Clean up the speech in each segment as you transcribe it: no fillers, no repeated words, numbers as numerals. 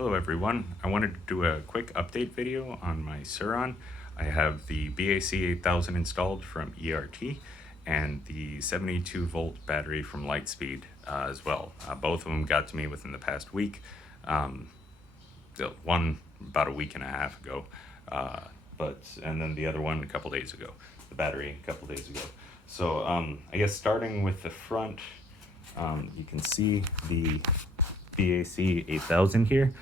Hello everyone, I wanted to do a quick update video on my Suron. I have the BAC8000 installed from ERT and the 72 volt battery from Litespeed as well. Both of them got to me within the past week. One about a week and a half ago, and then the other one a couple days ago. The battery a couple days ago. So I guess starting with the front, you can see the BAC8000 here.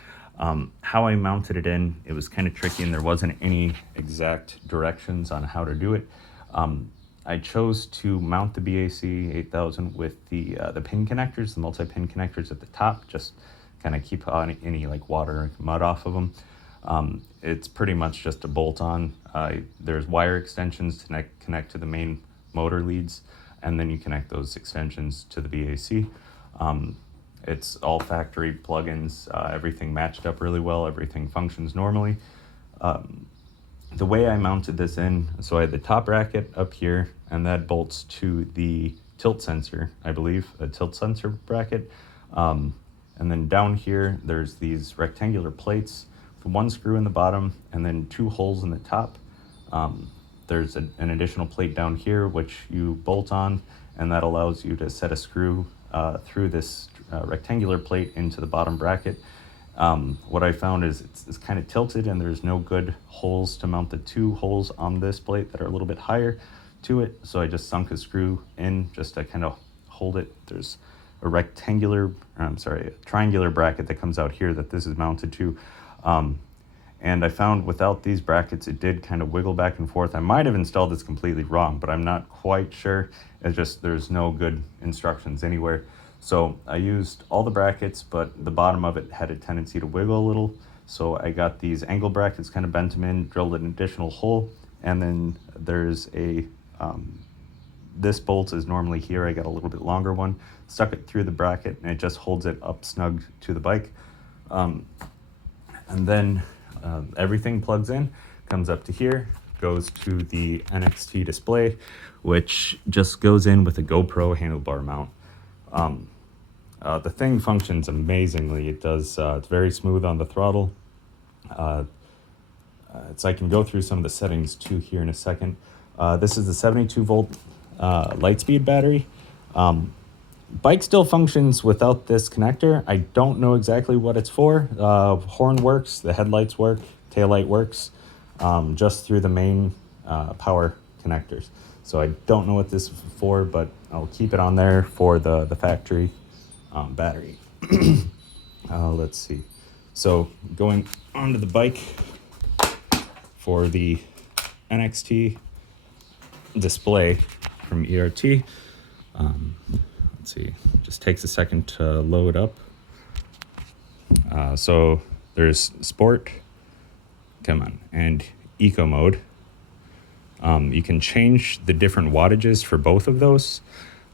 How I mounted it in, it was kind of tricky and there wasn't any exact directions on how to do it. I chose to mount the BAC8000 with the pin connectors, the multi-pin connectors at the top, just kind of keep any like water or mud off of them. It's pretty much just a bolt-on. There's wire extensions to connect to the main motor leads, and then you connect those extensions to the BAC. It's all factory plugins, everything matched up really well, everything functions normally. The way I mounted this in, so I had the top bracket up here, and that bolts to the tilt sensor, I believe, a tilt sensor bracket. And then down here, there's these rectangular plates, one screw in the bottom, and then two holes in the top. There's an additional plate down here, which you bolt on, and that allows you to set a screw through this rectangular plate into the bottom bracket. What I found is it's kind of tilted and there's no good holes to mount the two holes on this plate that are a little bit higher to it. So I just sunk a screw in just to kind of hold it. There's a triangular bracket that comes out here that this is mounted to. And I found without these brackets, it did kind of wiggle back and forth. I might have installed this completely wrong, but I'm not quite sure. It's just, there's no good instructions anywhere. So I used all the brackets, but the bottom of it had a tendency to wiggle a little. So I got these angle brackets, kind of bent them in, drilled an additional hole. And then there's this bolt is normally here. I got a little bit longer one, stuck it through the bracket, and it just holds it up snug to the bike. And then everything plugs in, comes up to here, goes to the NXT display, which just goes in with a GoPro handlebar mount. The thing functions amazingly. It does, it's very smooth on the throttle. I can go through some of the settings too here in a second. This is the 72 volt Litespeed battery. Bike still functions without this connector. I don't know exactly what it's for. Horn works, the headlights work, taillight works, just through the main power connectors. So I don't know what this is for, but I'll keep it on there for the factory battery. Let's see. So going onto the bike for the NXT display from ERT. Let's see, just takes a second to load up. So there's sport, and eco mode. You can change the different wattages for both of those.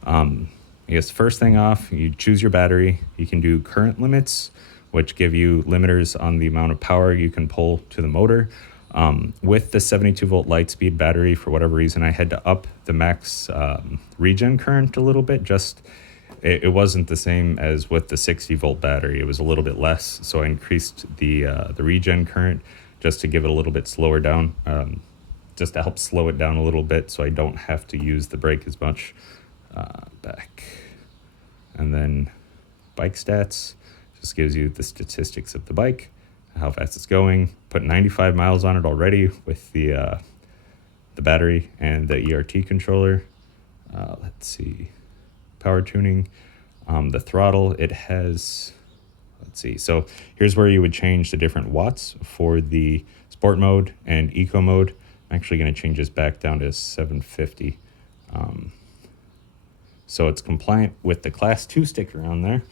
I guess first thing off, you choose your battery. You can do current limits, which give you limiters on the amount of power you can pull to the motor. With the 72 volt Litespeed battery, for whatever reason, I had to up the max regen current a little bit. It wasn't the same as with the 60 volt battery. It was a little bit less, so I increased the regen current just to give it a little bit slower down. Just to help slow it down a little bit so I don't have to use the brake as much. Back. And then bike stats just gives you the statistics of the bike, how fast it's going. Put 95 miles on it already with the battery and the ERT controller. Let's see, power tuning. The throttle, it has, let's see, so here's where you would change the different watts for the sport mode and eco mode. I'm actually going to change this back down to 750. So it's compliant with the class 2 sticker on there.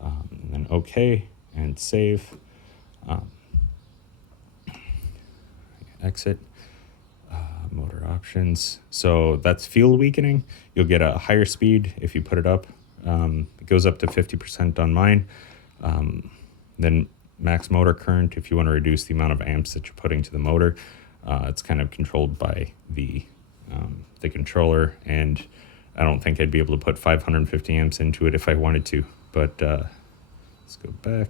And then OK and save. Exit. Motor options. So that's fuel weakening. You'll get a higher speed if you put it up. It goes up to 50% on mine. Then max motor current if you want to reduce the amount of amps that you're putting to the motor. It's kind of controlled by the controller, and I don't think I'd be able to put 550 amps into it if I wanted to, but let's go back.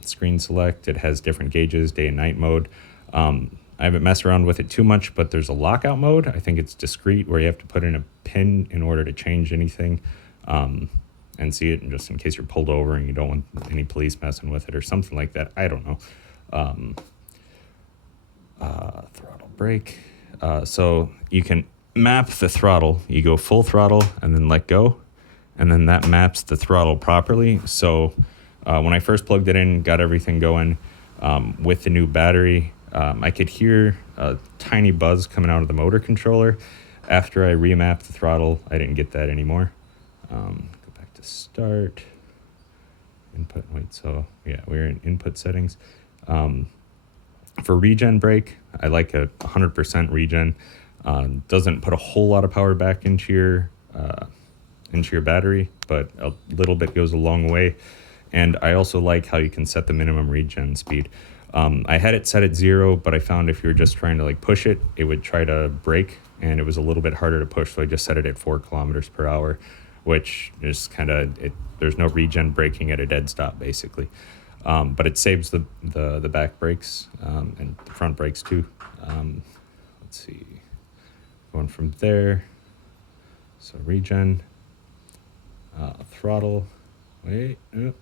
screen select. It has different gauges, day and night mode. I haven't messed around with it too much, but there's a lockout mode. I think it's discrete, where you have to put in a pin in order to change anything and see it, and just in case you're pulled over and you don't want any police messing with it or something like that. I don't know. Throttle brake. So you can map the throttle. You go full throttle and then let go, and then that maps the throttle properly. So when I first plugged it in, got everything going with the new battery, I could hear a tiny buzz coming out of the motor controller. After I remapped the throttle, I didn't get that anymore. Go back to start, input, wait, so yeah, we're in input settings. For regen brake, I like a 100% regen. Doesn't put a whole lot of power back into your battery, but a little bit goes a long way. And I also like how you can set the minimum regen speed. I had it set at 0, but I found if you were just trying to like push it, it would try to brake, and it was a little bit harder to push. So I just set it at 4 kilometers per hour, which is kind of it. There's no regen braking at a dead stop, basically. But it saves the back brakes and the front brakes too. Let's see, going from there. So regen, throttle. Wait,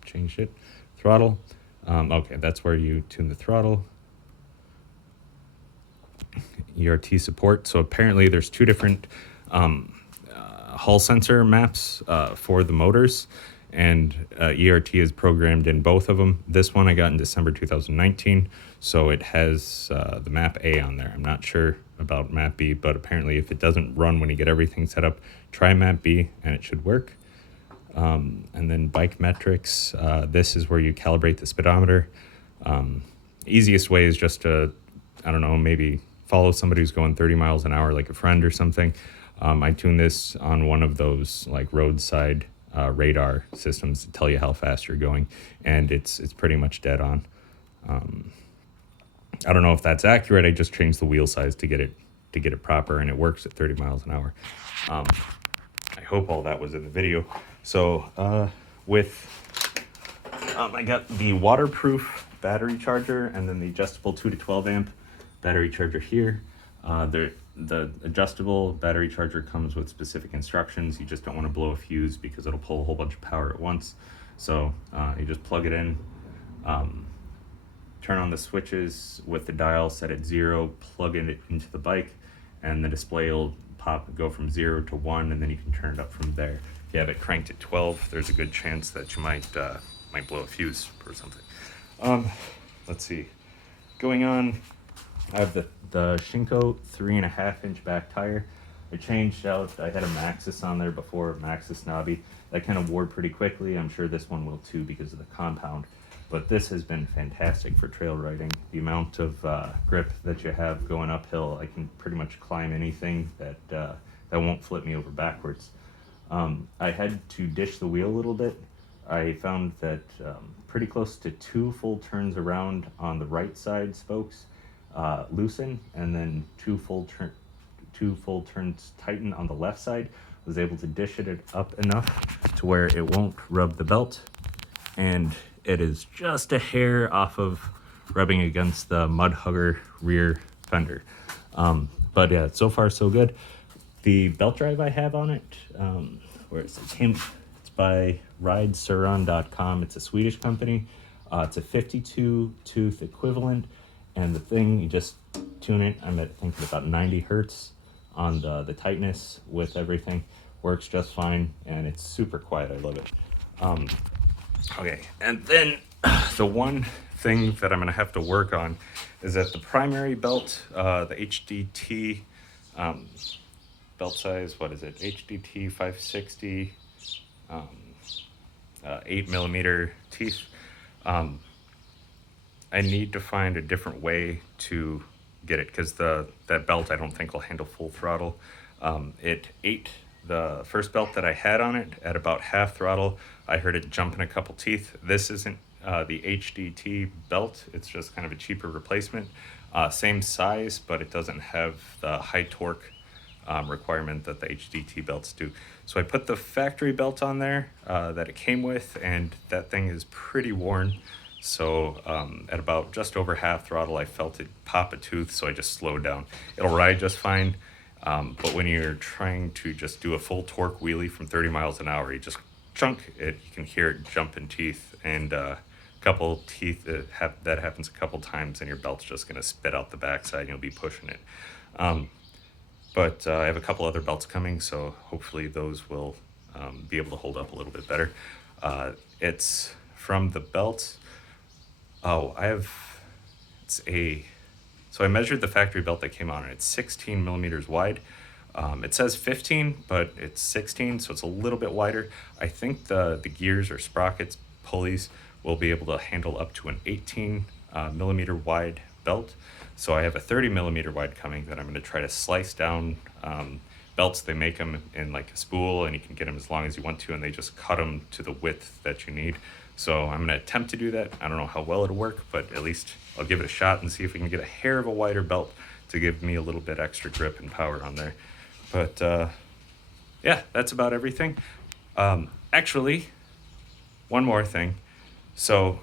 changed it. Throttle. Okay, that's where you tune the throttle. ERT support. So apparently there's 2 different Hall sensor maps for the motors, and ERT is programmed in both of them. This one I got in December 2019, so it has the map A on there. I'm not sure about map B, but apparently if it doesn't run when you get everything set up, try map B and it should work. And then bike metrics, this is where you calibrate the speedometer. Easiest way is just to, I don't know, maybe follow somebody who's going 30 miles an hour, like a friend or something. I tune this on one of those like roadside radar systems to tell you how fast you're going, and it's pretty much dead on. I don't know if that's accurate. I just changed the wheel size to get it proper, and it works at 30 miles an hour. I hope all that was in the video. So I got the waterproof battery charger and then the adjustable 2 to 12 amp battery charger here. The adjustable battery charger comes with specific instructions. You just don't want to blow a fuse because it'll pull a whole bunch of power at once. So you just plug it in, turn on the switches with the dial set at 0, plug it into the bike, and the display will go from 0 to 1, and then you can turn it up from there. If you have it cranked at 12, there's a good chance that you might blow a fuse or something. Let's see. Going on, I have the Shinko 3.5-inch back tire. I changed out, I had a Maxxis on there before, Maxxis knobby. That kind of wore pretty quickly. I'm sure this one will too because of the compound. But this has been fantastic for trail riding. The amount of grip that you have going uphill, I can pretty much climb anything that won't flip me over backwards. I had to dish the wheel a little bit. I found that pretty close to 2 full turns around on the right side spokes loosen, and then 2 full turns tighten on the left side. I was able to dish it up enough to where it won't rub the belt, and it is just a hair off of rubbing against the mud hugger rear fender. But yeah, so far so good. The belt drive I have on it, where it's by ridesuron.com. It's a Swedish company. It's a 52 tooth equivalent, and the thing, you just tune it. I'm at, I think, about 90 hertz on the tightness with everything. Works just fine, and it's super quiet. I love it. Okay, and then the one thing that I'm gonna have to work on is that the primary belt, the HDT belt size, what is it? HDT 560, 8mm teeth. I need to find a different way to get it, because that belt I don't think will handle full throttle. It ate the first belt that I had on it at about half throttle. I heard it jumping a couple teeth. This isn't the HDT belt. It's just kind of a cheaper replacement. Same size, but it doesn't have the high torque requirement that the HDT belts do. So I put the factory belt on there that it came with, and that thing is pretty worn. So at about just over half throttle, I felt it pop a tooth, so I just slowed down. It'll ride just fine, but when you're trying to just do a full torque wheelie from 30 miles an hour, you just chunk it, you can hear it jump in teeth, and a couple teeth, that happens a couple times, and your belt's just gonna spit out the backside, and you'll be pushing it. But I have a couple other belts coming, so hopefully those will be able to hold up a little bit better. It's from the belt. Oh, so I measured the factory belt that came on, and it's 16 millimeters wide. It says 15, but it's 16, so it's a little bit wider. I think the gears or sprockets, pulleys, will be able to handle up to an 18 millimeter wide belt. So I have a 30 millimeter wide coming that I'm going to try to slice down. Belts, they make them in like a spool, and you can get them as long as you want to, and they just cut them to the width that you need. So I'm going to attempt to do that. I don't know how well it'll work, but at least I'll give it a shot and see if we can get a hair of a wider belt to give me a little bit extra grip and power on there. But yeah, that's about everything. Actually, one more thing. So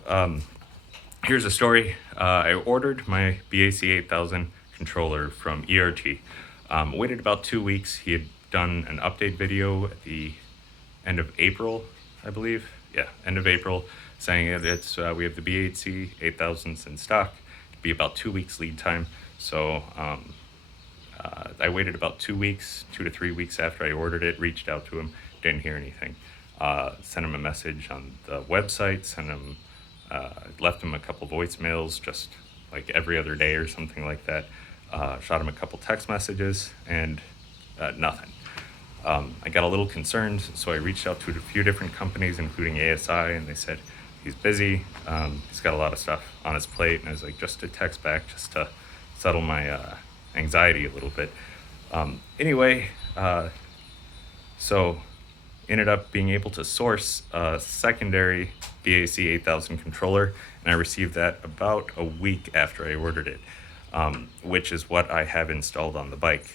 here's a story. I ordered my BAC8000 controller from ERT. Waited about 2 weeks. He had done an update video at the end of April, I believe. Yeah, end of April, saying it's we have the BAC8000s in stock. It'd be about 2 weeks lead time. So I waited about 2 weeks, 2 to 3 weeks after I ordered it, reached out to him, didn't hear anything. Sent him a message on the website, left him a couple voicemails just like every other day or something like that. Shot him a couple text messages, and nothing. I got a little concerned, so I reached out to a few different companies, including ASI, and they said he's busy. He's got a lot of stuff on his plate, and I was like, just to text back, just to settle my anxiety a little bit. Anyway, so ended up being able to source a secondary BAC8000 controller, and I received that about a week after I ordered it, which is what I have installed on the bike.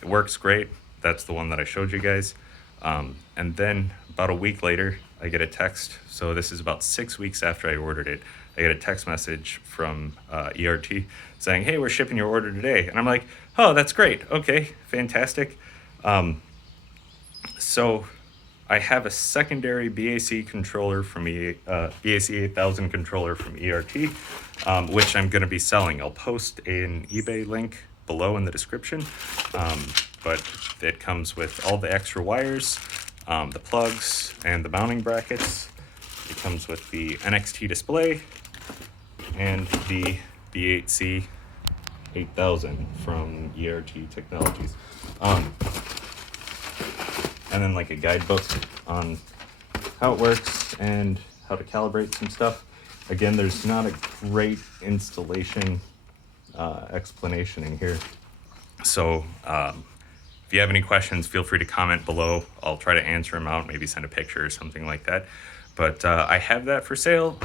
It works great. That's the one that I showed you guys. And then about a week later, I get a text. So this is about 6 weeks after I ordered it. I get a text message from ERT saying, hey, we're shipping your order today. And I'm like, oh, that's great. Okay, fantastic. So I have a secondary BAC controller from BAC8000 controller from ERT, which I'm going to be selling. I'll post an eBay link below in the description, but it comes with all the extra wires, the plugs, and the mounting brackets. It comes with the NXT display and the BAC8000 from ERT Technologies. And then like a guidebook on how it works and how to calibrate some stuff. Again, there's not a great installation explanation in here. So if you have any questions, feel free to comment below. I'll try to answer them out, maybe send a picture or something like that. But I have that for sale.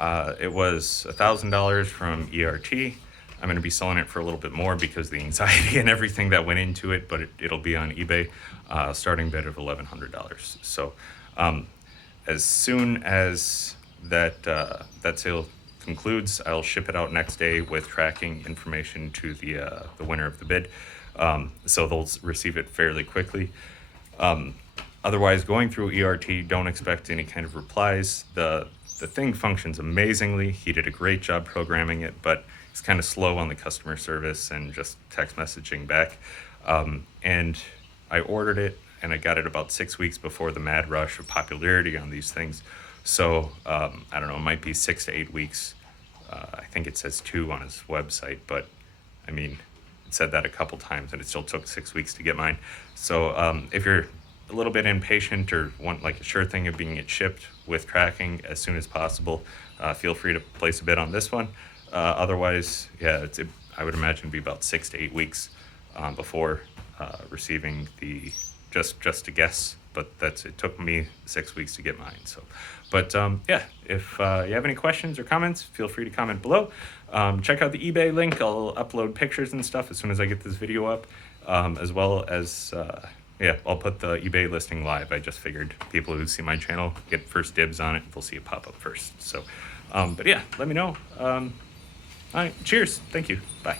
It was $1,000 from ERT. I'm going to be selling it for a little bit more because the anxiety and everything that went into it, but it'll be on eBay, starting bid of $1,100. So as soon as that sale concludes, I'll ship it out next day with tracking information to the winner of the bid. So they'll receive it fairly quickly. Otherwise, going through ERT, don't expect any kind of replies. The thing functions amazingly. He did a great job programming it, but it's kind of slow on the customer service and just text messaging back. And I ordered it, and I got it about 6 weeks before the mad rush of popularity on these things. So I don't know, it might be 6 to 8 weeks. I think it says 2 on his website, but I mean, it said that a couple times, and it still took 6 weeks to get mine. So if you're a little bit impatient or want like a sure thing of being it shipped with tracking as soon as possible, feel free to place a bid on this one. Otherwise, yeah, I would imagine it'd be about 6 to 8 weeks before receiving the, just to guess, but it took me 6 weeks to get mine. So, but yeah, if you have any questions or comments, feel free to comment below. Check out the eBay link. I'll upload pictures and stuff as soon as I get this video up, as well as Yeah, I'll put the eBay listing live. I just figured people who see my channel get first dibs on it. They'll see it pop up first. So, but yeah, let me know. All right, cheers. Thank you. Bye.